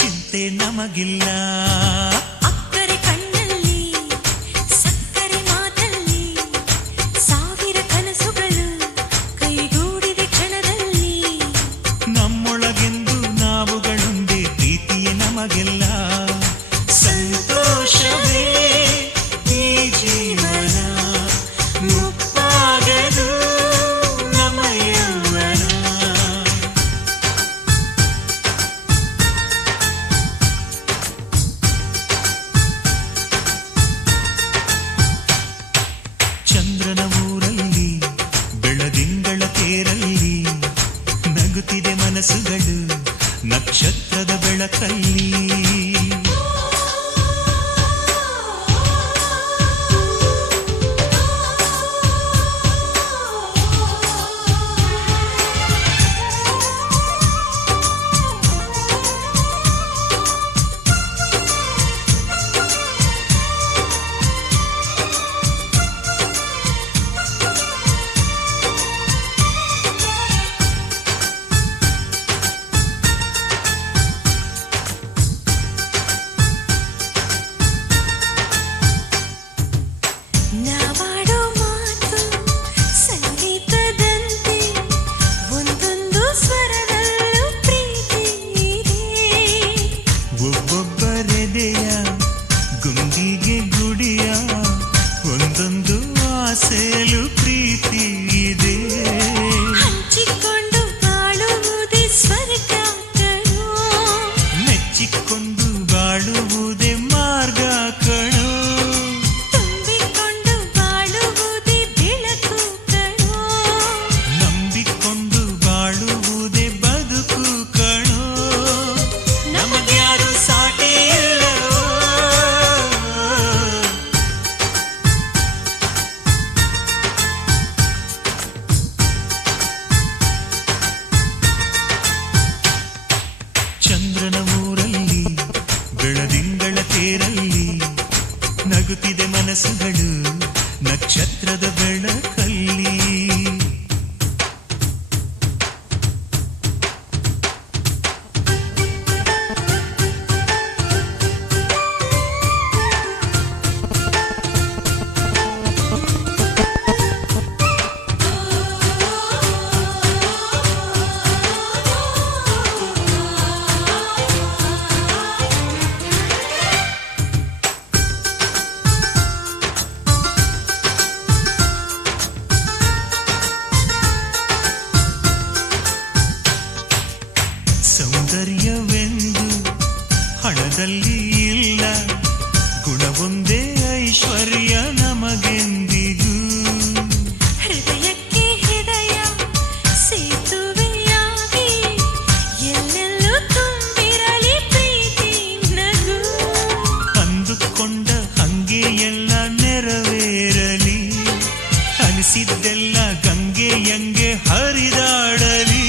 ಚಿಂತೆ ನಮಗಿಲ್ಲ. ಅಕ್ಕರೆ ಕಣ್ಣಲ್ಲಿ ಸಕ್ಕರೆ ಮಾತಲ್ಲಿ ಸಾವಿರ ಕನಸುಗಳು ಕೈಗೂಡಿದ ಕ್ಷಣದಲ್ಲಿ. ನಮ್ಮೊಳಗೆಂದು ನಾವುಗಳೊಂದೇ ಪ್ರೀತಿಯೇ ನಮಗೆಲ್ಲ. ಸಂತೋಷವೇ ಈ ಜೀವನ ಮುಪ್ಪಾಗದು ನಮ್ಮ ಯೌವನ. ಚಂದ್ರನ ಊರಲ್ಲಿ ಬೆಳದಿಂಗಳ ತೇರಲ್ಲಿ ನಗುತ್ತಿದೆ ಮನಸ್ಸುಗಳು ನಕ್ಷತ್ರದ ಬೆಳಕಲ್ಲಿ. ನಾವಾಡೋ ಮಾತು ಸಂಗೀತದಂತೆ ಒಂದೊಂದು ಸ್ವರದಲ್ಲೂ ಪ್ರೀತಿ ಇದೆ. ಒಬ್ಬೊಬ್ಬರೆದೆಯ ಗುಂಡಿಗೆ ಗುಡಿಯ ಒಂದೊಂದು ಆಸೆಲು ಪ್ರೀತಿ ಇದೆ. ಹಂಚಿಕೊಂಡು ಬಾಳುವುದೇ ಸ್ವರ್ಗ ಕಣೋ, ಮೆಚ್ಚಿಕೊಂಡು ಬಾಳುವುದೇ ಮಾರ್ಗ ಕಣೋ. ತುಂಬಿಕೊಂಡು ಬಾಳುವುದೇ ಬೆಳಕು ಕಣೋ, ನಂಬಿಕೊಂಡು ಬಾಳುವುದೇ ಬದುಕು ಕಣೋ. ನಮಗ್ಯಾರು ಸಾಟಿ ಇಲ್ಲವೋ. ಚಂದ್ರನ ಊರಲ್ಲಿ ಬೆಳದಿಂಗಳ ತೇರಲ್ಲಿ ನಗುತ್ತಿದೆ ಮನಸ್ಸುಗಳು ನಕ್ಷತ್ರದ ಬೆಳಕಲ್ಲಿ. ಸೌಂದರ್ಯವೆಂದು ಹಣದಲ್ಲಿ ಇಲ್ಲ, ಗುಣವೊಂದೇ ಐಶ್ವರ್ಯ ನಮಗೆಂದಿಗೂ. ಹೃದಯಕ್ಕೆ ಹೃದಯ ಸೇತುವೆಯಾಗಿ ಎಲ್ಲೆಲ್ಲೂ ತುಂಬಿರಲಿ ಪ್ರೀತಿ ನಗು. ಅಂದುಕೊಂಡ ಹಂಗೆ ಎಲ್ಲ ನೆರವೇರಲಿ, ಅನಿಸಿದ್ದೆಲ್ಲ ಗಂಗೆಯಂಗೆ ಹರಿದಾಡಲಿ.